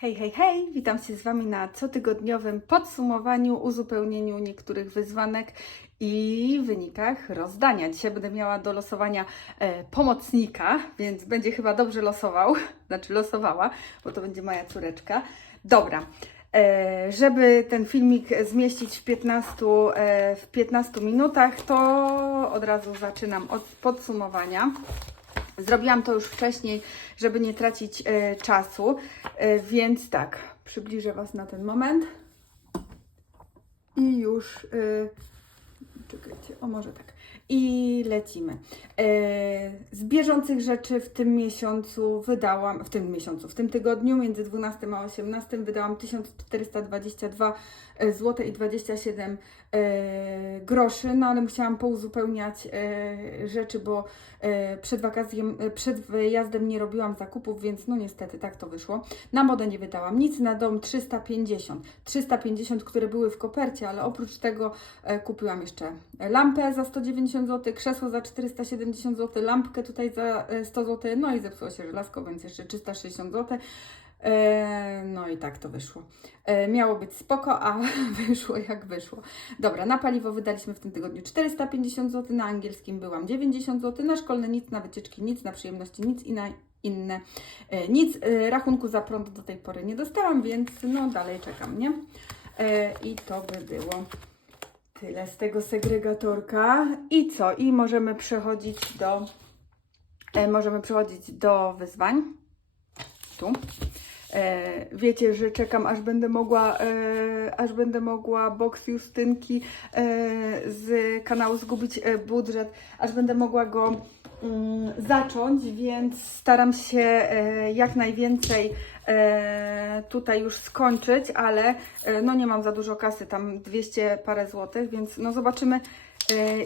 Hej, hej, hej! Witam się z Wami na cotygodniowym podsumowaniu, uzupełnieniu niektórych wyzwanek i wynikach rozdania. Dzisiaj będę miała do losowania e, pomocnika, więc będzie chyba dobrze losował, znaczy losowała, bo to będzie moja córeczka. Dobra. E, żeby ten filmik zmieścić w 15, e, w 15 minutach, to od razu zaczynam od podsumowania. Zrobiłam to już wcześniej, żeby nie tracić e, czasu, e, więc tak, przybliżę Was na ten moment. I już, e, czekajcie, o może tak. I lecimy. Z bieżących rzeczy w tym miesiącu wydałam, w tym miesiącu, w tym tygodniu między 12 a 18 wydałam 1422 zł i 27 e, groszy, no ale musiałam pouzupełniać rzeczy, bo przed wakacjem, e, przed wyjazdem nie robiłam zakupów, więc no niestety tak to wyszło. Na modę nie wydałam nic, na dom 350. 350, które były w kopercie, ale oprócz tego e, kupiłam jeszcze lampę za 190 zł, krzesło za 470 zł, lampkę tutaj za e, 100 zł, no i zepsuło się żelazko, więc jeszcze 360 zł. E, No i tak to wyszło. E, Miało być spoko, a wyszło jak wyszło. Dobra, na paliwo wydaliśmy w tym tygodniu 450 zł, na angielskim byłam 90 zł, na szkolne nic, na wycieczki nic, na przyjemności nic i na inne e, nic. Rachunku za prąd do tej pory nie dostałam, więc no dalej czekam, nie? I to by było tyle z tego segregatorka. I co? I możemy przechodzić do możemy przechodzić do wyzwań. Tu. E, wiecie, że czekam, aż będę mogła, e, aż będę mogła boks Justynki e, z kanału Zgubić Budżet, aż będę mogła go mm, zacząć, więc staram się jak najwięcej tutaj już skończyć, ale no nie mam za dużo kasy, tam 200 parę złotych, więc no zobaczymy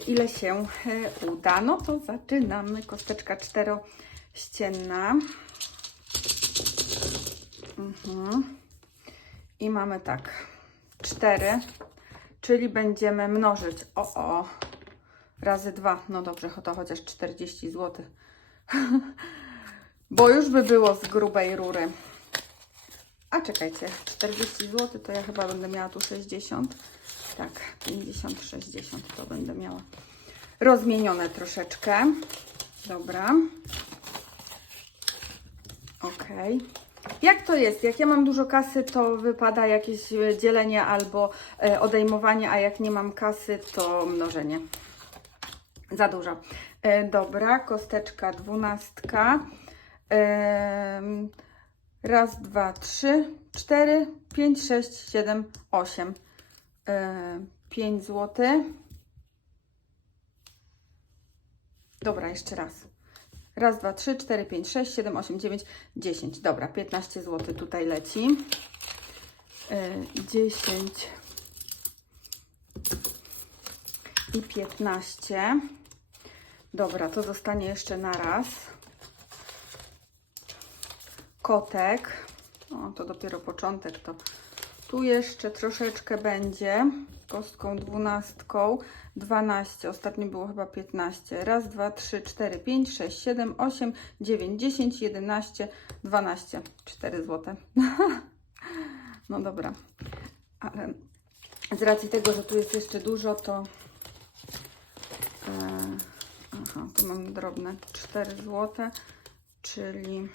ile się uda. No to zaczynamy. Kosteczka czterościenna. Mhm. I mamy tak, 4, czyli będziemy mnożyć. O, o, razy 2. No dobrze, to chociaż 40 zł. Bo już by było z grubej rury. A czekajcie, 40 zł to ja chyba będę miała tu 60. Tak, 50, 60 to będę miała. Rozmienione troszeczkę. Dobra. Okej. Jak to jest? Jak ja mam dużo kasy, to wypada jakieś e, dzielenie albo e, odejmowanie, a jak nie mam kasy, to mnożenie. Za dużo. E, dobra, kosteczka dwunastka. Raz, dwa, trzy, cztery, pięć, sześć, siedem, osiem. Pięć złotych. Dobra, jeszcze raz. Raz, dwa, trzy, cztery, pięć, sześć, siedem, osiem, dziewięć, dziesięć. Dobra, 15 zł tutaj leci. Yy, 10 i 15. Dobra, to zostanie jeszcze na raz. Kotek. O, to dopiero początek, to tu jeszcze troszeczkę będzie. Kostką dwunastką. 12, ostatnio było chyba 15. Raz, dwa, trzy, cztery, pięć, sześć, siedem, osiem, dziewięć, dziesięć, jedenaście, dwanaście. 4 złote. No dobra. Ale z racji tego, że tu jest jeszcze dużo, to. E, aha, tu mam drobne 4 złote, czyli.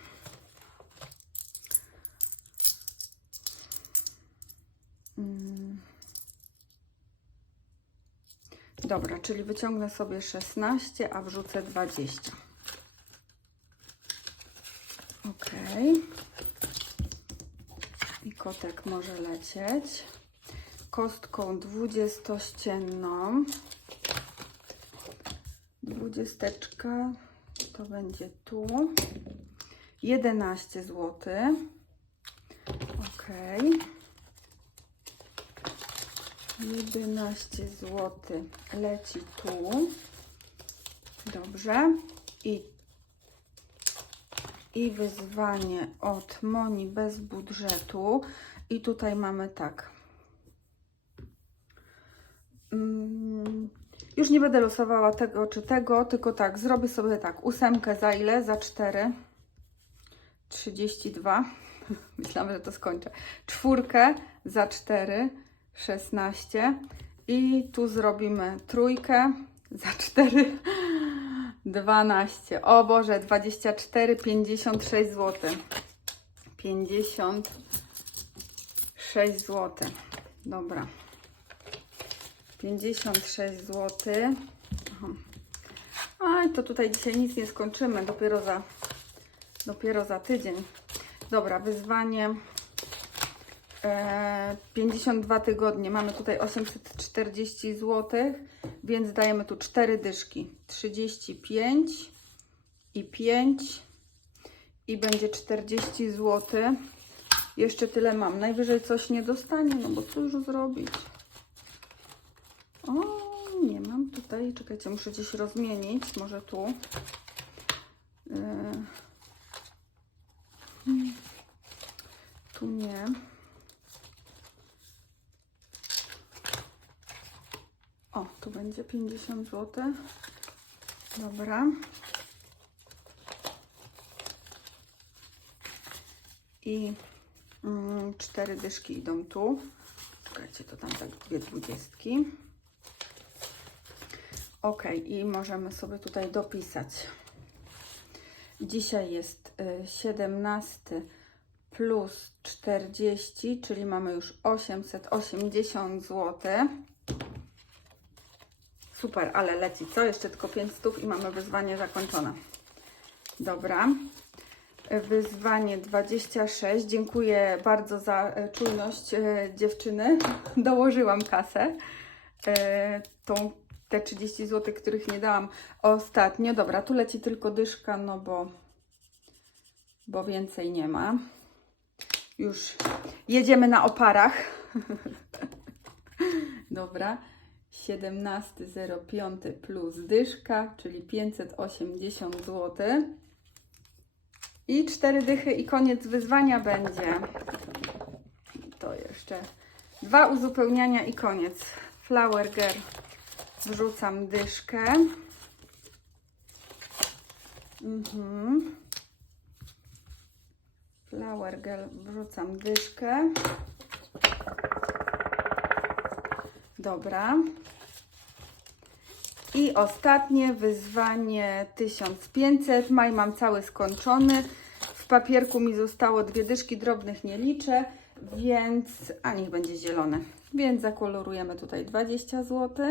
Dobra, czyli wyciągnę sobie 16, a wrzucę 20. Ok. I kotek może lecieć. Kostką dwudziestościenną. Dwudziesteczka to będzie tu. 11 zł. Ok. 11 zł leci tu. Dobrze. I, I wyzwanie od Moni bez budżetu. I tutaj mamy tak. Mm, Już nie będę losowała tego czy tego, tylko tak, zrobię sobie tak. Ósemkę za ile? Za 4. 32. Myślałam, że to skończę. Czwórkę za 4, 16. I tu zrobimy trójkę za 4, 12. O Boże, 24, 56 zł. 56 zł. Dobra. 56 zł. Aha. Aj, to tutaj dzisiaj nic nie skończymy. Dopiero za, dopiero za tydzień. Dobra, wyzwanie. E, 52 tygodnie. Mamy tutaj 840 zł, więc dajemy tu 4 dyszki. 35 i 5 i będzie 40 zł. Jeszcze tyle mam. Najwyżej coś nie dostanie, no bo co już zrobić? O, nie mam tutaj. Czekajcie, muszę gdzieś rozmienić. Może tu. Yy. Tu nie. O, tu będzie 50 zł. Dobra. I mm, cztery dyszki idą tu. Czekajcie, to tam tak dwie dwudziestki. Ok, i możemy sobie tutaj dopisać. Dzisiaj jest y, 17 plus 40, czyli mamy już 880 zł. Super, ale leci, co? Jeszcze tylko 5 stów i mamy wyzwanie zakończone. Dobra. Wyzwanie 26. Dziękuję bardzo za e, czujność e, dziewczyny. Dołożyłam kasę. E, tą, te 30 zł, których nie dałam ostatnio. Dobra, tu leci tylko dyszka, no bo, bo więcej nie ma. Już jedziemy na oparach. Dobra. 17,05 plus dyszka, czyli 580 zł. I cztery dychy i koniec wyzwania będzie. To jeszcze dwa uzupełniania i koniec. Flower Girl. Wrzucam dyszkę. Mhm. Flower Girl. Wrzucam dyszkę. Dobra. I ostatnie wyzwanie 1500. Maj mam cały skończony. W papierku mi zostało dwie dyszki, drobnych nie liczę, więc. A niech będzie zielony. Więc zakolorujemy tutaj 20 zł.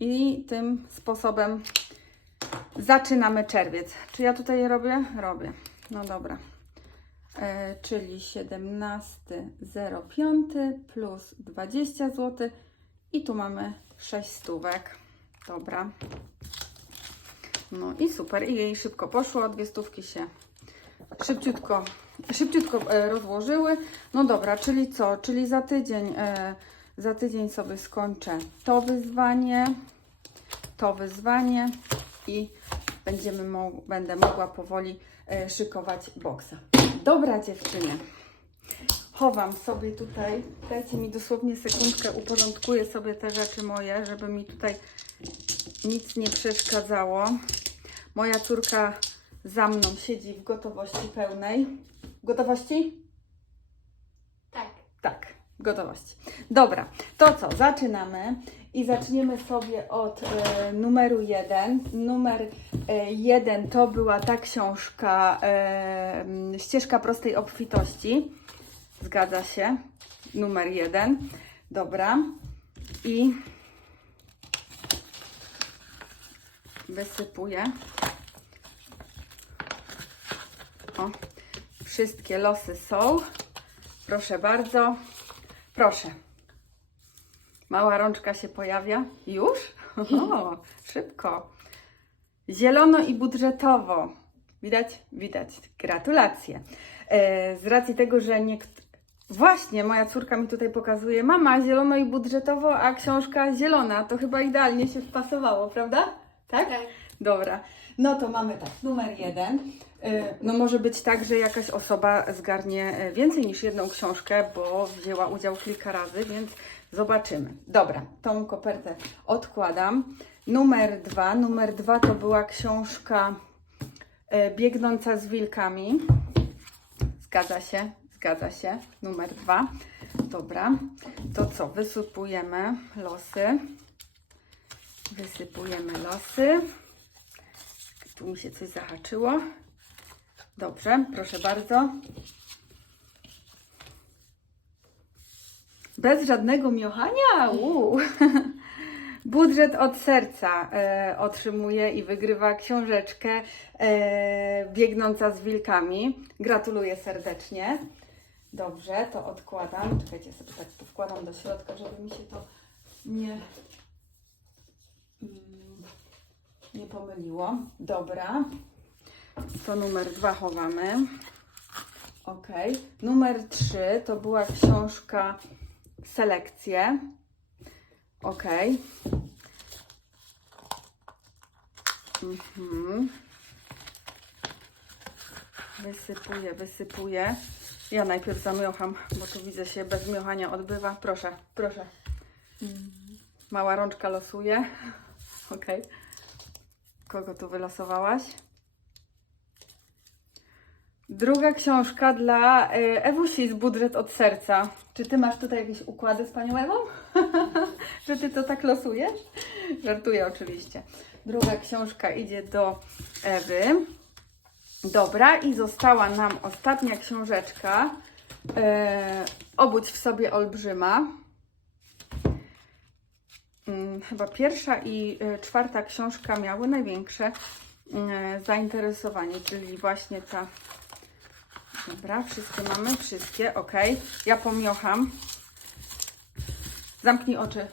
I tym sposobem zaczynamy czerwiec. Czy ja tutaj robię? Robię. No dobra. E, czyli 17,05 plus 20 zł. I tu mamy 6 stówek. Dobra. No i super. I jej szybko poszło. Dwie stówki się szybciutko, szybciutko e, rozłożyły. No dobra, czyli co? Czyli za tydzień, e, za tydzień sobie skończę to wyzwanie, to wyzwanie i będziemy mo będę mogła powoli e, szykować boksa. Dobra dziewczyny. Chowam sobie tutaj, dajcie mi dosłownie sekundkę, uporządkuję sobie te rzeczy moje, żeby mi tutaj nic nie przeszkadzało. Moja córka za mną siedzi w gotowości pełnej. Gotowości? Tak. Tak, gotowości. Dobra, to co? Zaczynamy i zaczniemy sobie od e, numeru jeden. Numer e, jeden to była ta książka e, Ścieżka prostej obfitości. Zgadza się. Numer jeden. Dobra. I wysypuję. O, wszystkie losy są. Proszę bardzo. Proszę. Mała rączka się pojawia. Już? O, szybko. Zielono i budżetowo. Widać? Widać. Gratulacje. E, z racji tego, że niekt... Właśnie, moja córka mi tutaj pokazuje, mama, zielono i budżetowo, a książka zielona. To chyba idealnie się wpasowało, prawda? Tak? Tak. Dobra. No to mamy tak, numer jeden. Y, No może być tak, że jakaś osoba zgarnie e, więcej niż jedną książkę, bo wzięła udział kilka razy, więc zobaczymy. Dobra, tą kopertę odkładam. Numer dwa. Numer dwa to była książka e, Biegnąca z wilkami. Zgadza się, zgadza się. Numer dwa. Dobra. To co? Wysypujemy losy. Wysypujemy losy. Tu mi się coś zahaczyło. Dobrze, proszę bardzo. Bez żadnego miochania? Budżet od serca e, otrzymuje i wygrywa książeczkę e, Biegnąca z wilkami. Gratuluję serdecznie. Dobrze, to odkładam. Czekajcie, sobie tak tu wkładam do środka, żeby mi się to nie, mm, nie pomyliło. Dobra. To numer dwa chowamy. Ok. Numer trzy to była książka Selekcje. Ok. Mhm. Wysypuję, wysypuję. Ja najpierw zamiocham, bo tu widzę się bez miochania odbywa. Proszę, proszę. Mała rączka losuje. Ok. Kogo tu wylosowałaś? Druga książka dla y, Ewusi z budżet od serca. Czy ty masz tutaj jakieś układy z panią Ewą? Że ty to tak losujesz? Żartuję oczywiście. Druga książka idzie do Ewy. Dobra, i została nam ostatnia książeczka. E, Obudź w sobie olbrzyma. Mm, Chyba pierwsza i e, czwarta książka miały największe e, zainteresowanie, czyli właśnie ta. Dobra, wszystkie mamy, wszystkie, ok. Ja pomiocham. Zamknij oczy.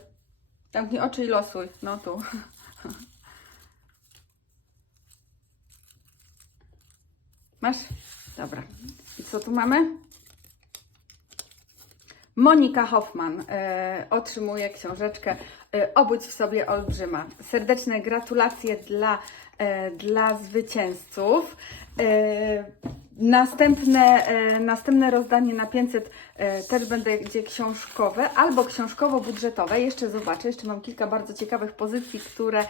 Zamknij oczy i losuj. No tu. Masz? Dobra. I co tu mamy? Monika Hoffman e, otrzymuje książeczkę e, Obudź w sobie olbrzyma. Serdeczne gratulacje dla, e, dla zwycięzców. E, następne, e, następne rozdanie na 500 e, też będzie książkowe albo książkowo-budżetowe. Jeszcze zobaczę, jeszcze mam kilka bardzo ciekawych pozycji, które,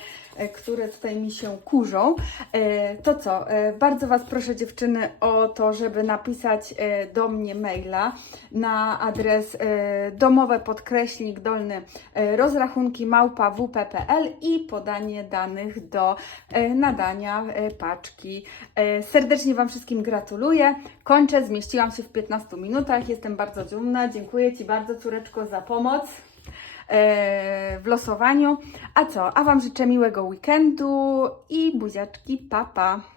które tutaj mi się kurzą. E, to co? E, bardzo Was proszę dziewczyny o to, żeby napisać e, do mnie maila na adres e, domowe podkreśnik dolny e, rozrachunki małpa wp.pl i podanie danych do e, nadania e, paczki. E, serdecznie Wam wszystkim gratuluję. Kończę, zmieściłam się w 15 minutach. Jestem bardzo dumna. Dziękuję Ci bardzo, córeczko, za pomoc e, w losowaniu. A co? A Wam życzę miłego weekendu i buziaczki, papa. Pa.